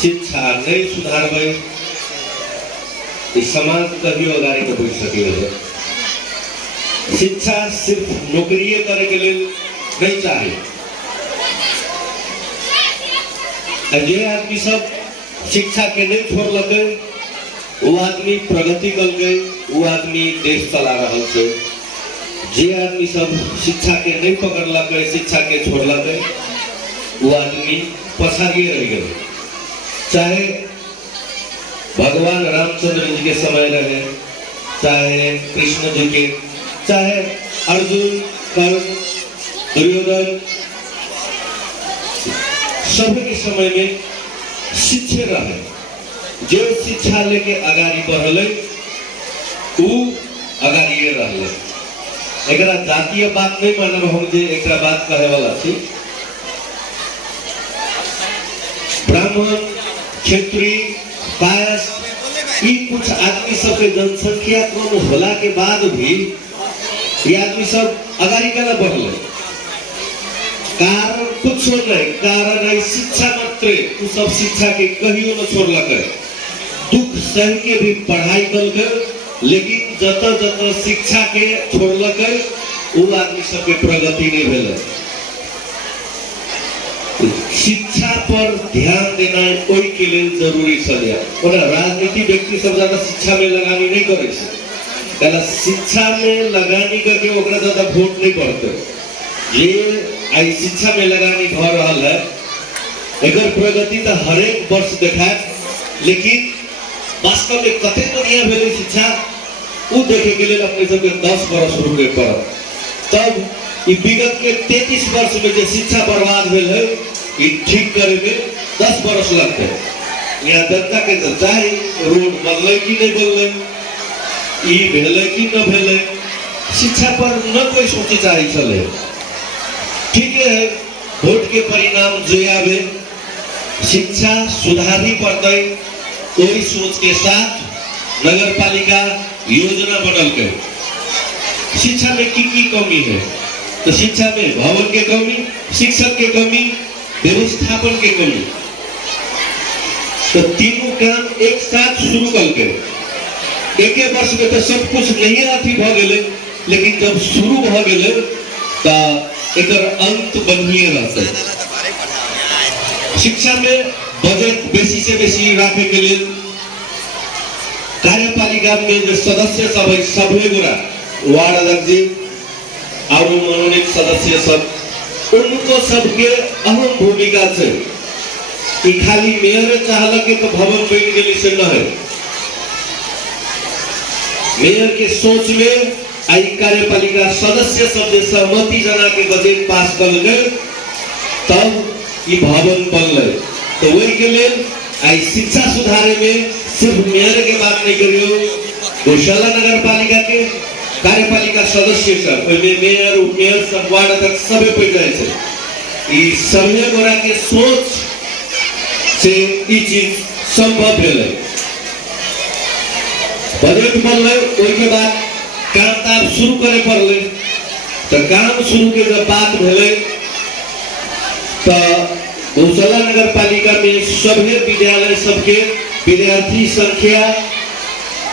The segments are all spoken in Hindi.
शिक्षा नहीं सुधारबै समाज कहियो अगाडि न बढ़ सकेला। शिक्षा सिर्फ नौकरिए करे के लिए नहीं चाहिए। जे आदमी सब शिक्षा के नहीं छोड़लकै वो आदमी प्रगति कर गए, वो आदमी देश चला रहा है। जे आदमी सब शिक्षा के नहीं पकड़लकै, शिक्षा के छोड़लकै, वो आदमी पछाड़िए रह गए। चाहे भगवान रामचंद्र जी के समय रहे, चाहे कृष्ण जी के, चाहे अर्जुन, कर्ण, दुर्योधन, सभी के समय में शिक्षे रहे। जो शिक्षा लेके अगाडि बढ़ले उ अगाडिए रहले। एकरा जातीय बात नहीं मानब, हम जे एकरा बात कहे वाला छी। ब्राह्मण, क्षत्रिय, कायस्थ, ई कुछ आदमी सब के जनसंख्या कम होला के बाद भी ये आदमी सब अगाडि केना बढ़ले? कारण कुछ नहीं, कारण है शिक्षा मात्रे। उ सब शिक्षा के कहियो न छोड़लकै, दुख सह के भी पढ़ाई करलकै, लेकिन जत शिक्षा के छोड़लकै वो आदमी सब के प्रगति नहीं भेलै। शिक्षा पर ध्यान देना कोई के लिए जरूरी छलै। ओना राजनीति व्यक्ति सब ज्यादा शिक्षा में लगानी नहीं करे छै, काहे शिक्षा में लगानी करके ओकरा ज्यादा वोट नहीं पड़ते। जे आई शिक्षा में लगानी भ रहल है, एकर प्रगति तो हर एक वर्ष देखात, लेकिन वास्तव में कते बढ़िया भेलै शिक्षा उ देखे के लिए अपने सबके 10 वर्ष रुके पड़त। तब ई विगत के 33 वर्ष में जो शिक्षा बर्बाद भेल है, ई ठीक करे में 10 वर्ष लगते। यहाँ जनता के तो चाहे रोड बनलै कि नहीं बनलै, ई भेलै कि न भेलै, शिक्षा पर न कोई सोचे चाहे चले। ठीक है, वोट के परिणाम जो आवे, शिक्षा सुधारनी पड़ते। कोई सोच के साथ नगर पालिका योजना बनल के। शिक्षा में की कमी है? तो शिक्षा में भवन के कमी, शिक्षक के कमी, व्यवस्थापन के कमी। तो तीनों काम एक साथ शुरू करके एक वर्ष में तो सब कुछ नहीं अथी भ गेले, लेकिन जब शुरू भ गेले तो एकर अंत बढ़िए रहते। शिक्षा में बजट बेसी से बेसी रखे के लिए कार्यपालिका में जो सदस्य सब है, सभी गोरा वार्ड अध्यक्ष जी और मनोनीत सदस्य सब, उनको सबके अहम भूमिका है। कि खाली मेयर चाहल के तो भवन बन गई से न है। मेयर के सोच में आई कार्यपालिका सदस्य सब सहमति जना के बजट पास कर गए, तब ये भवन बनल। तो वही के लिए आई शिक्षा सुधारे में सिर्फ मेयर के बात नहीं करियो, गौशाला नगर पालिका के कार्यपालिका सदस्य सब, मेयर, उपमेयर सब, वार्ड तक सब पे जाए। सभी गोरा के सोच से ये चीज संभव भेलै। बजट बनल, के बाद काम ताब शुरू करे पड़ल। तो काम शुरू के जब बात भेलै तो गौशाला नगर पालिका में सभी विद्यालय सबके विद्यार्थी संख्या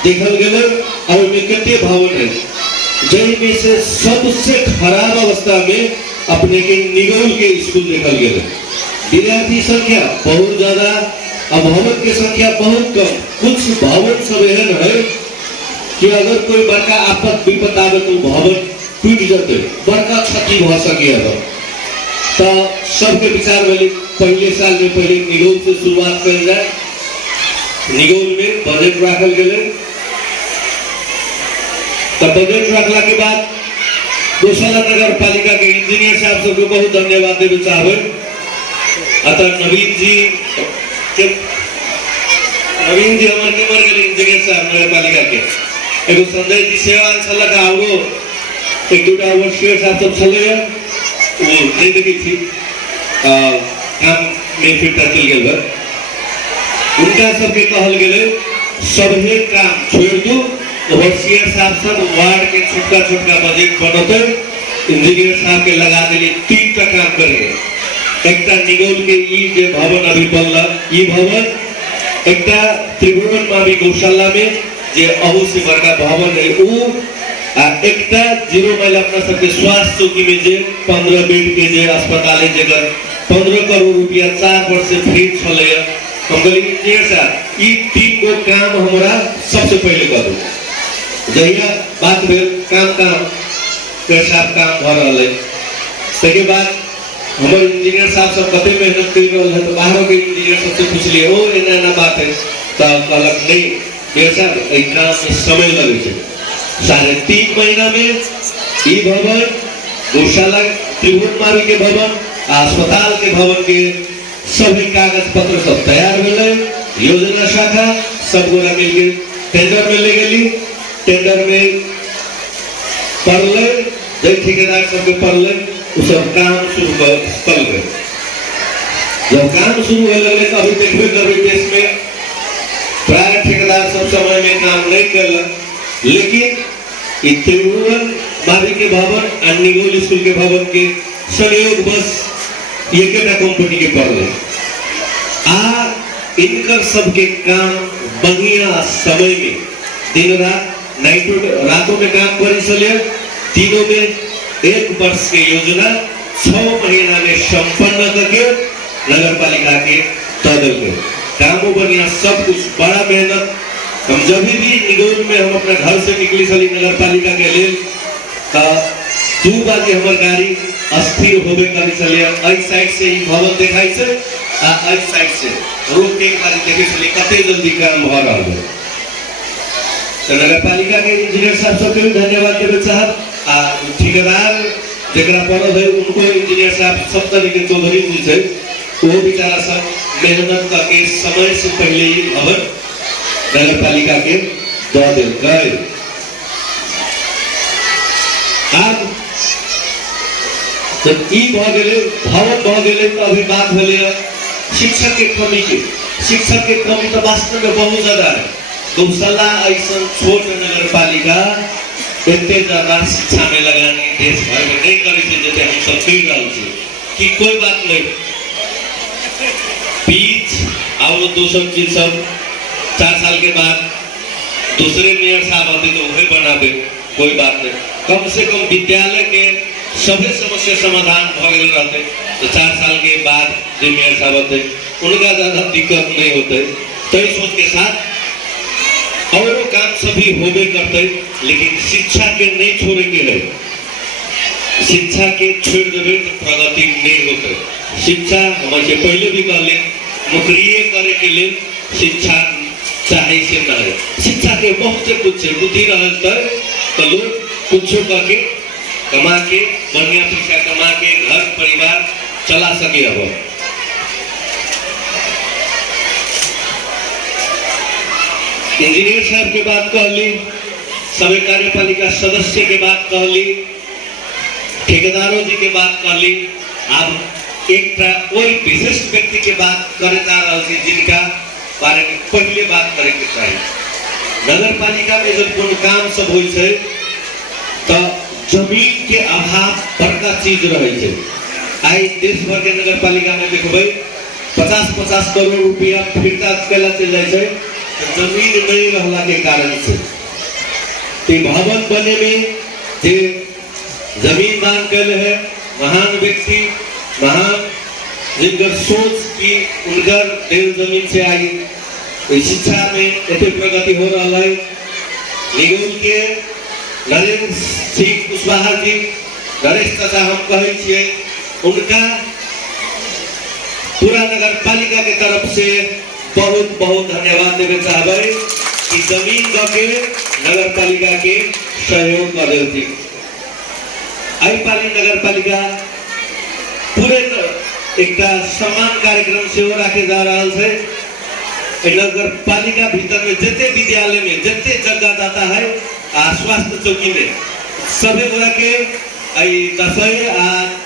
देखल गए और में कते भवन है, जही में से सबसे खराब अवस्था में अपने के निगौल के स्कूल देखल गए। विद्यार्थी संख्या बहुत ज्यादा और भवन की संख्या बहुत कम। कुछ भवन सब एहन है कि अगर कोई बड़का आपद विपद आवे तो भवन टूट जाते, बड़का क्षति भ सके। तो सबके विचार भेल पहले साल में पहले निगौल से शुरुआत कर जाए। निगौल में बजट रखल गए। तो बजट रखला के बाद गौशाला नगर पालिका के इंजीनियर साहब सबको बहुत धन्यवाद देवे चाहबे। अतः नवीन जी हमारे निमर गए इंजीनियर साहब नगर पालिका के। एगो संजय जी सेवा छलक आओ, एक दूटा वर्षीय साहब सब चले वो नहीं देखी थी काम में फिर चल गए। उनका सबके कहल गए सभी काम छोड़ दो, वर्षीय साहब सब वार्ड के छोटका छोटका बजट बनते इंजीनियर साहब के लगा दिली 3 काम करेंगे। एकटा निगौल के ई जे भवन अभी बनला ई भवन एकटा त्रिभुवन मावी गौशाला में जे अहू से बड़का भवन है ऊ आ एकटा 0 माइल अपना सबके स्वास्थ्य चौकी में जे 15 बेड के जे अस्पताल है जगह 15 करोड़ रुपया 4 वर्ष से फ्री चले हम कहली इंजीनियर साहब ई 3 गो काम हमरा सबसे पहले करू जहिया बात भेल काम कैसा काम भ रहल है उसके बाद हमारे इंजीनियर साहब सब कते मेहनत कर रहे हैं तो बाहर के इंजीनियर सबसे पूछ लिए ओ एना बात है तो कहलक नहीं ये साहब एक काम में समय लगे छे 3.5 महीना में ई भवन गौशाला त्रिभुवन मावी के भवन अस्पताल के भवन के सभी कागज पत्र सब तैयार भेले योजना शाखा सब गोरा मिलके टेंडर में ले गेली टेंडर में पढ़ले जय ठेकेदार सबके पढ़ले उ सब काम शुरू कर गए जब काम शुरू होने लगे तो अभी देखबे करबे देश में प्राइवेट ठेकेदार सब समय में काम नहीं करल लेकिन त्रिभुवन मावी के भवन और निगौल स्कूल के भवन के संयोग बस एक कंपनी के पड़े आ इनकर सबके काम बढ़िया समय में दिन रात रातों में काम करी चलिए दिनों में 1 वर्ष के योजना 6 महीना में संपन्न करके नगर पालिका के तदल के कामों बढ़िया सब कुछ बड़ा मेहनत हम जब भी निगौल में हम अपना घर से निकली चली नगर पालिका के लिए 2 बजे हमार गाड़ी अस्थिर होबे करी चलिए आई साइड से ही भवन दिखाई से आ आई साइड से रोड के गाड़ी देखे चली कते जल्दी काम भ रहा है तो नगर पालिका के इंजीनियर साहब सबके भी धन्यवाद देवे साहब आ ठेकेदार जकरा पड़ल है उनको इंजीनियर साहब सब तरीके चौधरी जी से वो बेचारा सब मेहनत करके समय से पहले ही भवन नगर पालिका के दो दिन गए अब जब ई भ गेले भवन भ गेले तो अभी बात भेले शिक्षक के कमी तो वास्तव में बहुत ज्यादा है गौशाला ऐसा छोट नगर पालिका इतने ज्यादा शिक्षा में लगाने देश भर में नहीं करे जैसे हम सब कह रहे थे कि कोई बात नहीं बीच और 200 चीज सब 4 साल के बाद दूसरे मेयर साहब आते तो वही बना दे कोई बात नहीं कम से कम विद्यालय के सभी समस्या समाधान भ गए रहते तो 4 साल के बाद जो मेयर साहब आते उनका ज्यादा दिक्कत नहीं होते तो इस सोच के साथ और काम सभी होबे करते लेकिन शिक्षा के नहीं छोड़ेंगे है शिक्षा के छोड़ देवे तो प्रगति नहीं होते शिक्षा हमारे पहले भी कहले नौकरी करे के लिए शिक्षा चाहे से ना है शिक्षा के बहुत से कुछ है बुद्धि रहता है तो लोग कुछ करके कमा के बढ़िया पैसा कमा के घर परिवार चला सके अब इंजीनियर साहब के बात कहली सभी कार्यपालिका सदस्य के बात कहली ठेकेदारों जी के बात कहली अब एक कोई विशिष्ट व्यक्ति के बात करे जा रहा है जिनका बारे में पहले बात करे के चाहिए नगर पालिका में जब कोई काम सब हो तो जमीन के अभाव बड़का चीज रहे छे आई देश भर के नगर पालिका में देखबे 50-50 करोड़ रुपया फिरता केला चल जाए छे जमीन नहीं रहला के कारण से भवन बने में जे जमीन दान कर है महान व्यक्ति महान जिनकर सोच की उनकर देव जमीन से आई शिक्षा में इतने प्रगति हो रहा है निगम के नरेंद्र सिंह कुशवाहा जी नरेश चाचा हम कहे छे उनका पूरा नगर पालिका के तरफ से बहुत बहुत धन्यवाद देवे चाहबे कि जमीन के नगर पालिका के सहयोग कर देती आई पाली नगर पालिका पूरे एक सम्मान कार्यक्रम से हो रखे जा रहा है नगर पालिका भीतर में जितने विद्यालय में जितने जगह जाता है स्वास्थ्य चौकी में सभी गोरा के दशहरे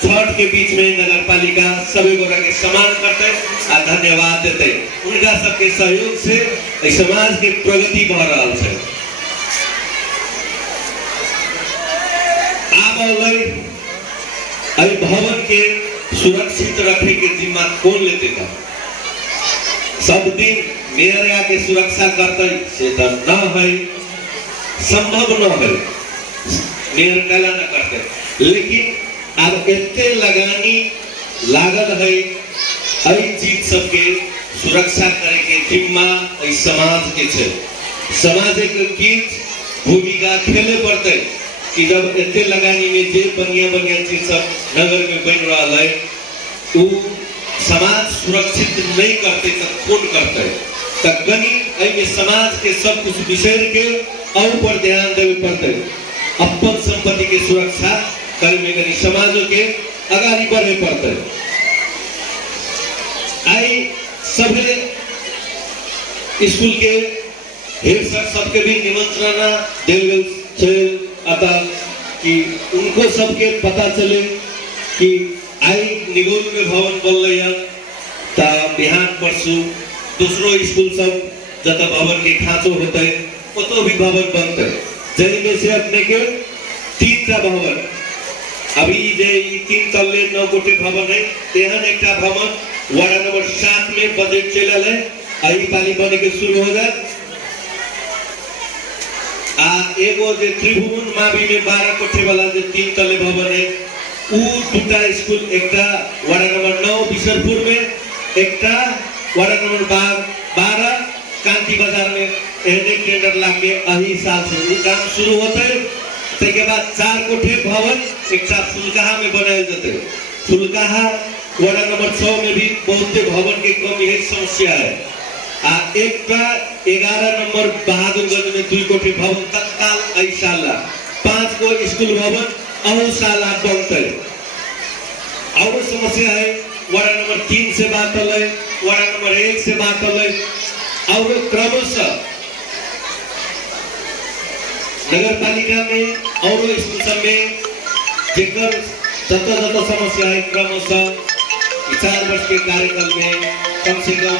छठ के बीच में नगर पालिका सभी गोरा के सम्मान करते धन्यवाद देते उनका सबके सहयोग से समाज के प्रगति बढ़ रहा है आप भवन के सुरक्षित रखे के जिम्मा कौन लेते का? सब दिन मेयर आके सुरक्षा करते से तो न है, संभव न है, मेयर कला न करते। लेकिन अब इतने लगानी लागल है अई चीज सबके सुरक्षा करे के जिम्मा इस समाज के छे। समाज की भूमिका खेले पड़ते कि जब इतने लगानी में जे बढ़िया बढ़िया चीज सब नगर में बन रहा है वो समाज सुरक्षित नहीं करते तो कौन करते? तो कहीं में समाज के सब कुछ विषय के और पर ध्यान देवे पड़ते। अपन संपत्ति के सुरक्षा करे में कहीं समाजों के आगाड़ी बढ़े पड़ते। आई सभी स्कूल के हेड सर सबके भी निमंत्रणा दिल आता कि उनको सबके पता चले कि आई निगोल में भवन बन रहा ता बिहान परसों दूसरो स्कूल सब जता भवन के खाँचो होता है तो भी भवन बनते जैसे से अपने के 3 टा भवन अभी जे 3 तल्ले 9 गोटे भवन है एहन एक भवन वार्ड नंबर 7 में बजट चलल है आई पाली बने के शुरू हो जाए। एगो जे त्रिभुवन मावी में 12 कोठे वाला जे 3 तल्ले भवन है उ दुटा स्कूल एकटा वार्ड नंबर 9 बिशरपुर में एकटा वार्ड नंबर 12 कांति बाजार में एहने टेंडर लाके अही साल से वो काम शुरू होते ते के बाद 4 कोठे भवन एकटा फुलकाहा में बनाए जाते। फुलकाहा वार्ड नंबर 6 में भी बहुत भवन के कमी है समस्या है। एकटा 11 नंबर बहादुरगंज में 2 कोठे भवन तत्काल ऐसाला 5 को स्कूल भवन और साला बनते। और समस्या है वार्ड नंबर 3 से बात है, वार्ड नंबर 1 से बात है और क्रमशः नगर पालिका में और स्कूल सब में जेकर जता समस्या है क्रमशः 4 वर्ष के कार्यकाल में कम से कम